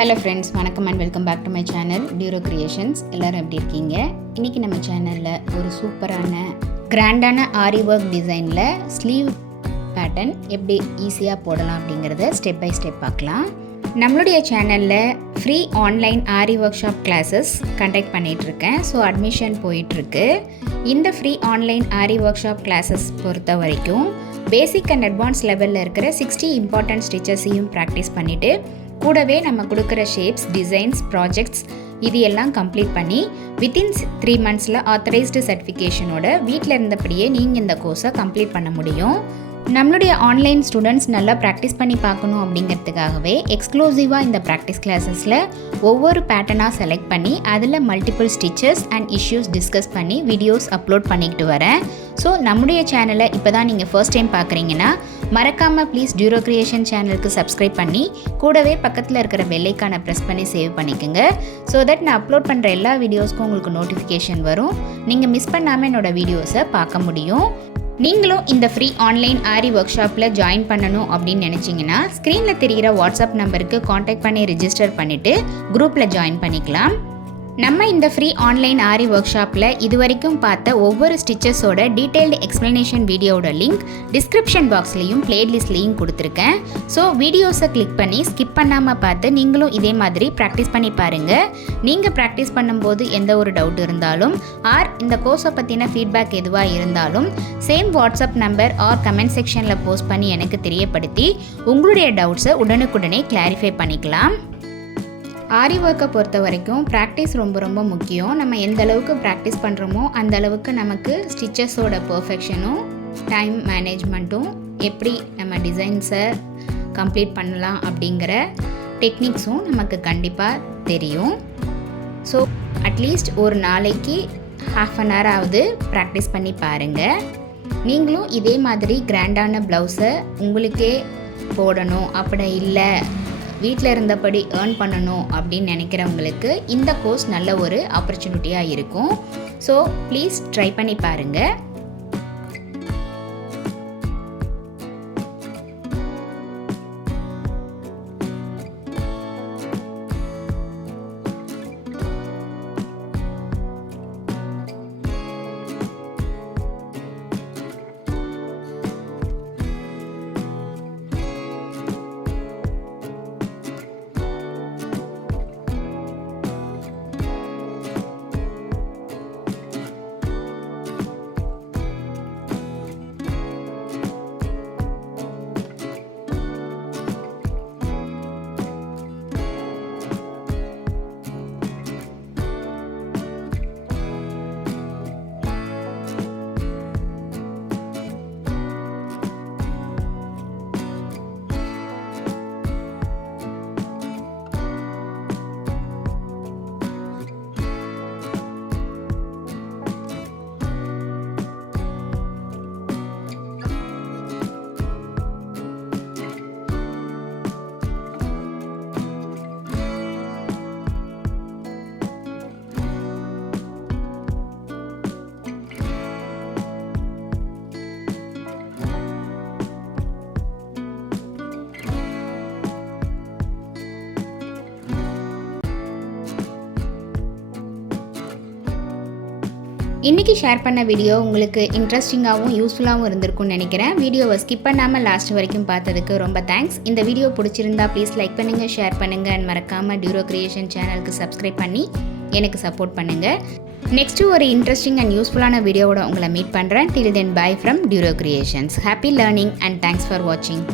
Hello friends, வணக்கம் and welcome back to my channel Duro Creations. எல்லாரும் எப்படி இருக்கீங்க? இன்னைக்கு நம்ம சேனல்ல ஒரு சூப்பரான கிராண்டான ஆரி ஒர்க் டிசைன்ல ஸ்லீவ் பேட்டர்ன் எப்படி ஈஸியா போடலாம் அப்படிங்கறத ஸ்டெப் பை ஸ்டெப் பார்க்கலாம். நம்மளுடைய சேனல்ல ஃப்ரீ ஆன்லைன் ஆரி ஒர்க் ஷாப் கிளாसेस கண்டக்ட் பண்ணிட்டு இருக்கேன். சோ அட்மிஷன் போயிட்டு இருக்கு. இந்த ஃப்ரீ ஆன்லைன் ஆரி ஒர்க் ஷாப் கிளாसेस பொறுத்த வரைக்கும் பேசிக் அண்ட் அட்வான்ஸ் லெவல்ல இருக்கிற 60 இம்பார்ட்டன்ட் ஸ்டிச்சஸையும் பிராக்டீஸ் பண்ணிட்டு கூடவே நம்ம கொடுக்குற ஷேப்ஸ், டிசைன்ஸ், ப்ராஜெக்ட்ஸ் இது எல்லாம் கம்ப்ளீட் பண்ணி வித்தின் 3 மந்த்ஸில் ஆத்தரைஸ்டு சர்டிஃபிகேஷனோட வீட்டில் இருந்தபடியே நீங்கள் இந்த கோர்ஸை கம்ப்ளீட் பண்ண முடியும். நம்மளுடைய ஆன்லைன் ஸ்டூடெண்ட்ஸ் நல்லா ப்ராக்டிஸ் பண்ணி பார்க்கணும் அப்படிங்கிறதுக்காகவே எக்ஸ்க்ளூசிவாக இந்த ப்ராக்டிஸ் கிளாஸஸில் ஒவ்வொரு பேட்டர்னாக செலக்ட் பண்ணி அதில் multiple stitches and issues discuss பண்ணி வீடியோஸ் அப்லோட் பண்ணிக்கிட்டு வரேன். ஸோ நம்முடைய சேனலை இப்போ தான் நீங்கள் ஃபர்ஸ்ட் டைம் பார்க்குறீங்கன்னா மறக்காமல் ப்ளீஸ் டியூரோ கிரியேஷன் சேனலுக்கு சப்ஸ்கிரைப் பண்ணி கூடவே பக்கத்தில் இருக்கிற பெல் ஐக்கானை ப்ரெஸ் பண்ணி சேவ் பண்ணிக்கோங்க. ஸோ தட் நான் அப்லோட் பண்ணுற எல்லா வீடியோஸ்க்கும் உங்களுக்கு நோட்டிஃபிகேஷன் வரும். நீங்கள் மிஸ் பண்ணாமல் என்னோடய வீடியோஸை பார்க்க முடியும். நீங்களும் இந்த ஃப்ரீ ஆன்லைன் ஆரி ஒர்க் ஷாப்பில் ஜாயின் பண்ணணும் அப்படின்னு நினச்சிங்கன்னா ஸ்க்ரீனில் தெரிகிற வாட்ஸ்அப் நம்பருக்கு காண்டாக்ட் பண்ணி ரிஜிஸ்டர் பண்ணிவிட்டு குரூப்பில் ஜாயின் பண்ணிக்கலாம். நம்ம இந்த ஃப்ரீ ஆன்லைன் ஆரி ஒர்க் ஷாப்பில் இது வரைக்கும் பார்த்த ஒவ்வொரு ஸ்டிச்சஸோட டீட்டெயில்டு எக்ஸ்ப்ளனேஷன் வீடியோட லிங்க் டிஸ்கிரிப்ஷன் பாக்ஸ்லேயும் பிளேலிஸ்ட்லேயும் கொடுத்துருக்கேன். ஸோ வீடியோஸை கிளிக் பண்ணி ஸ்கிப் பண்ணாமல் பார்த்து நீங்களும் இதே மாதிரி ப்ராக்டிஸ் பண்ணி பாருங்கள். நீங்கள் ப்ராக்டிஸ் பண்ணும்போது எந்த ஒரு டவுட் இருந்தாலும் ஆர் இந்த கோர்ஸை பற்றின ஃபீட்பேக் எதுவாக இருந்தாலும் same WhatsApp number or comment செக்ஷனில் போஸ்ட் பண்ணி எனக்கு தெரியப்படுத்தி உங்களுடைய டவுட்ஸை உடனுக்குடனே கிளாரிஃபை பண்ணிக்கலாம். ஆரி ஒர்க்கை பொறுத்த வரைக்கும் ப்ராக்டிஸ் ரொம்ப முக்கியம். நம்ம எந்த அளவுக்கு ப்ராக்டிஸ் பண்ணுறோமோ அந்த அளவுக்கு நமக்கு ஸ்டிச்சஸோட பர்ஃபெக்ஷனும் டைம் மேனேஜ்மெண்ட்டும் எப்படி நம்ம டிசைன்ஸை கம்ப்ளீட் பண்ணலாம் அப்படிங்கிற டெக்னிக்ஸும் நமக்கு கண்டிப்பாக தெரியும். ஸோ அட்லீஸ்ட் ஒரு நாளைக்கு ½ அன் ஹவராவது ப்ராக்டிஸ் பண்ணி பாருங்கள். நீங்களும் இதே மாதிரி கிராண்டான ப்ளவுஸை உங்களுக்கே போடணும், அப்படி இல்லை வீட்டில் இருந்தபடி ஏர்ன் பண்ணணும் அப்படின்னு நினைக்கிறவங்களுக்கு இந்த கோர்ஸ் நல்ல ஒரு ஆப்பர்ச்சுனிட்டியாக இருக்கும். ஸோ ப்ளீஸ் ட்ரை பண்ணி பாருங்கள். இன்றைக்கி ஷேர் பண்ண வீடியோ உங்களுக்கு இன்ட்ரெஸ்டிங்காகவும் யூஸ்ஃபுல்லாகவும் இருந்திருக்கும்னு நினைக்கிறேன். வீடியோவை ஸ்கிப் பண்ணாமல் லாஸ்ட் வரைக்கும் பார்த்ததுக்கு ரொம்ப தேங்க்ஸ். இந்த வீடியோ பிடிச்சிருந்தா ப்ளீஸ் லைக் பண்ணுங்கள், ஷேர் பண்ணுங்கள் அண்ட் மறக்காமல் டியூரோ கிரியேஷன் சேனலுக்கு சப்ஸ்கிரைப் பண்ணி எனக்கு சப்போர்ட் பண்ணுங்கள். நெக்ஸ்ட்டு ஒரு இன்ட்ரெஸ்டிங் அண்ட் யூஸ்ஃபுல்லான வீடியோவோட உங்களை மீட் பண்ணுறேன். Till then bye from Duro Creations. Happy learning and thanks for வாட்சிங்.